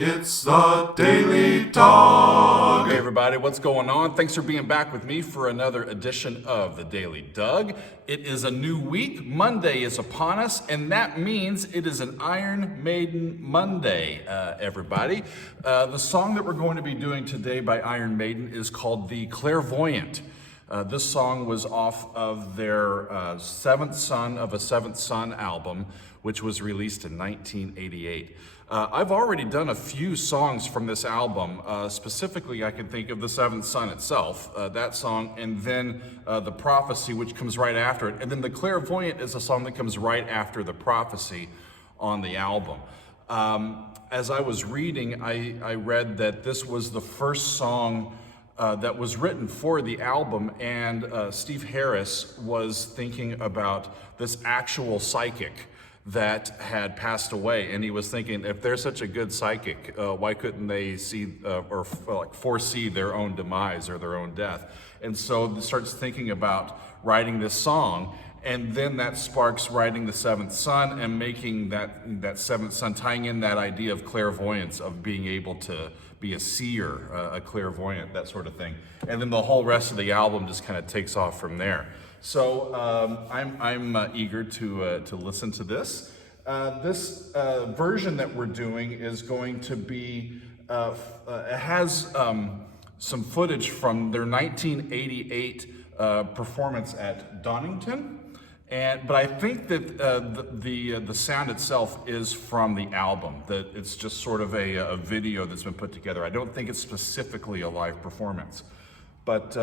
It's the Daily Dog. Hey everybody, what's going on? Thanks for being back with me for another edition of the Daily Doug. It is a new week. Monday is upon us, and that means it is an Iron Maiden Monday, everybody. The song that we're going to be doing today by Iron Maiden is called the Clairvoyant. This song was off of their Seventh Son of a Seventh Son album, which was released in 1988. I've already done a few songs from this album. Specifically, I can think of the Seventh Son itself, that song, and then the Prophecy, which comes right after it. And then the Clairvoyant is a song that comes right after the Prophecy on the album. As I was reading, I read that this was the first song that was written for the album, and Steve Harris was thinking about this actual psychic that had passed away, and he was thinking, if they're such a good psychic, why couldn't they see or foresee their own demise or their own death? And so he starts thinking about writing this song, and then that sparks writing the Seventh Son and making that Seventh Son, tying in that idea of clairvoyance, of being able to be a seer, a clairvoyant, that sort of thing. And then the whole rest of the album just kind of takes off from there. So I'm eager to listen to this. This version that we're doing is going to be, it has some footage from their 1988 performance at Donington. But I think that the sound itself is from the album, that it's just sort of a video that's been put together. I don't think it's specifically a live performance, but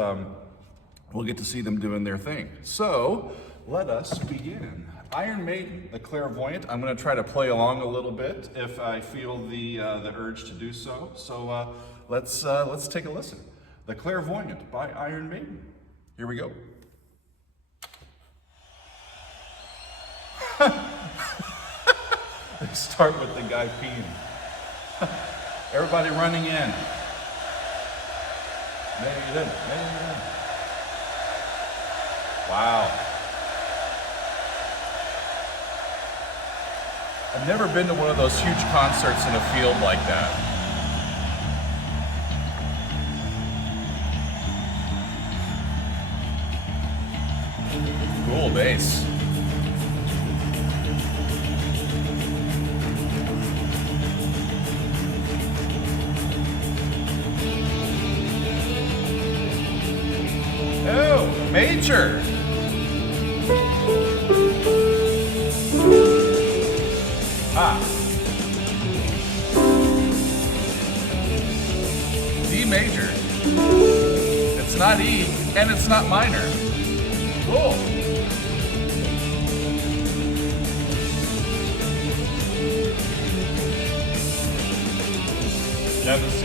we'll get to see them doing their thing. So let us begin. Iron Maiden, the Clairvoyant. I'm going to try to play along a little bit if I feel the urge to do so. So let's take a listen. The Clairvoyant by Iron Maiden. Here we go. They start with the guy peeing. Everybody running in. Maiden. Wow. I've never been to one of those huge concerts in a field like that. Cool bass. Oh, major. D major. It's not E, and it's not minor. Cool. Down to C.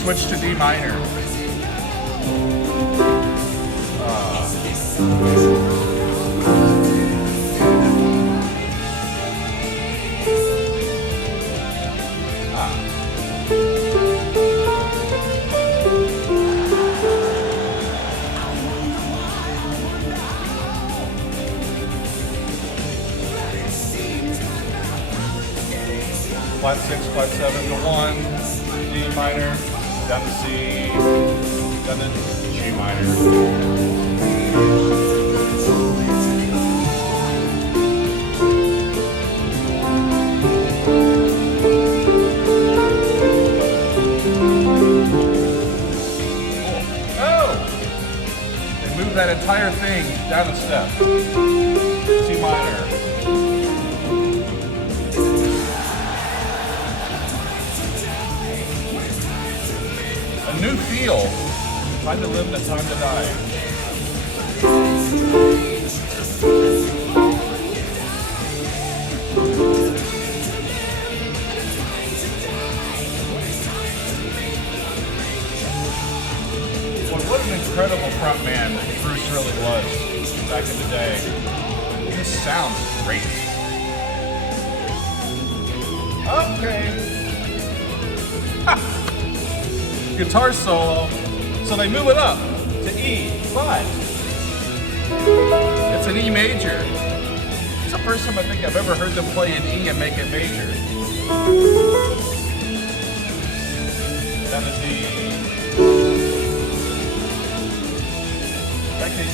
Switch to D minor. Flat 6, flat 7 to 1, D minor. Down to C, down to G minor. Oh! They moved that entire thing down a step. C minor. New feel. Time to live and a time to die. Well, what an incredible front man Bruce really was back in the day. This sounds great. Okay. Guitar solo. So they move it up to E, but it's an E major. It's the first time I think I've ever heard them play an E and make it major. Then a D. Back to E.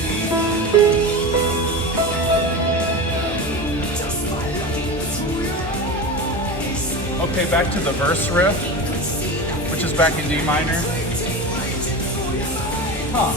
Okay, back to the verse riff, which is back in D minor. Huh.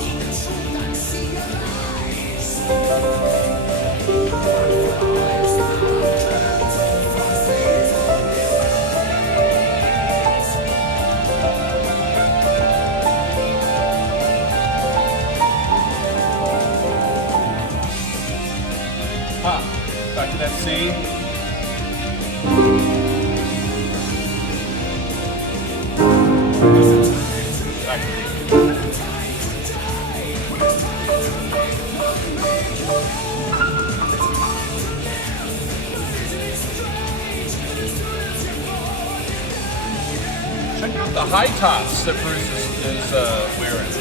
Back to that C. Back to D. Check out the high tops that Bruce is wearing.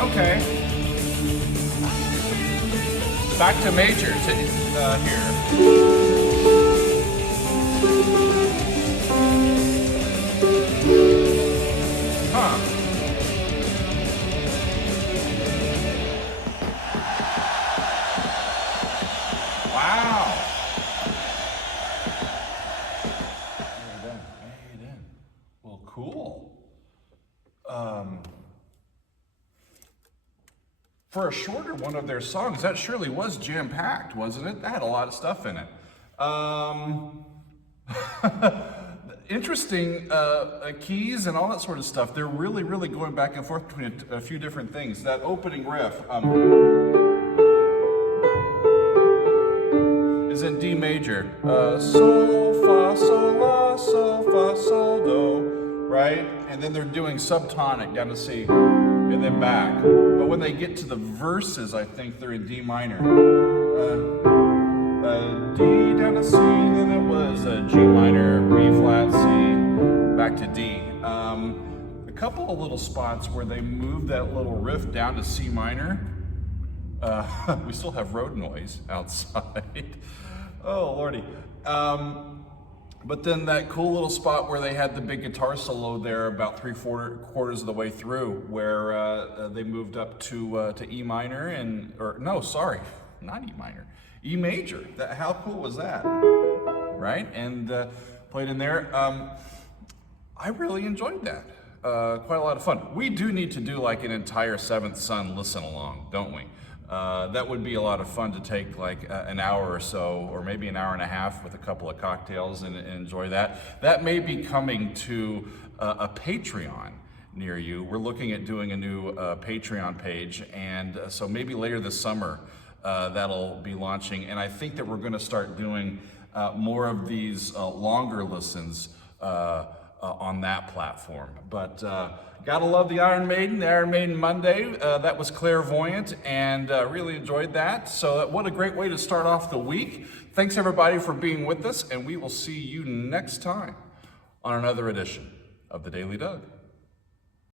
Okay. Back to major to here. Huh. Wow. Maiden. Well, cool. For a shorter one of their songs, that surely was jam-packed, wasn't it? That had a lot of stuff in it. Interesting keys and all that sort of stuff. They're really, really going back and forth between a few different things. That opening riff is in D major. Sol, fa, sol, la, sol, fa, sol, do, right? And then they're doing subtonic down to C. And then back. But when they get to the verses, I think they're in D minor. D down to C, then it was a G minor, B flat, C, back to D. A couple of little spots where they moved that little riff down to C minor. We still have road noise outside. Oh, Lordy. But then that cool little spot where they had the big guitar solo there about three-quarters of the way through, where they moved up to E minor not E minor, E major. How cool was that, right? And played in there. I really enjoyed that. Quite a lot of fun. We do need to do like an entire Seventh Son listen along, don't we? That would be a lot of fun to take like an hour or so, or maybe an hour and a half with a couple of cocktails and enjoy that. That may be coming to a Patreon near you. We're looking at doing a new Patreon page, and so maybe later this summer that'll be launching. And I think that we're going to start doing more of these longer listens on that platform. But gotta love the Iron Maiden, the Iron Maiden Monday. That was Clairvoyant, and really enjoyed that. So what a great way to start off the week. Thanks everybody for being with us, and we will see you next time on another edition of the Daily Doug.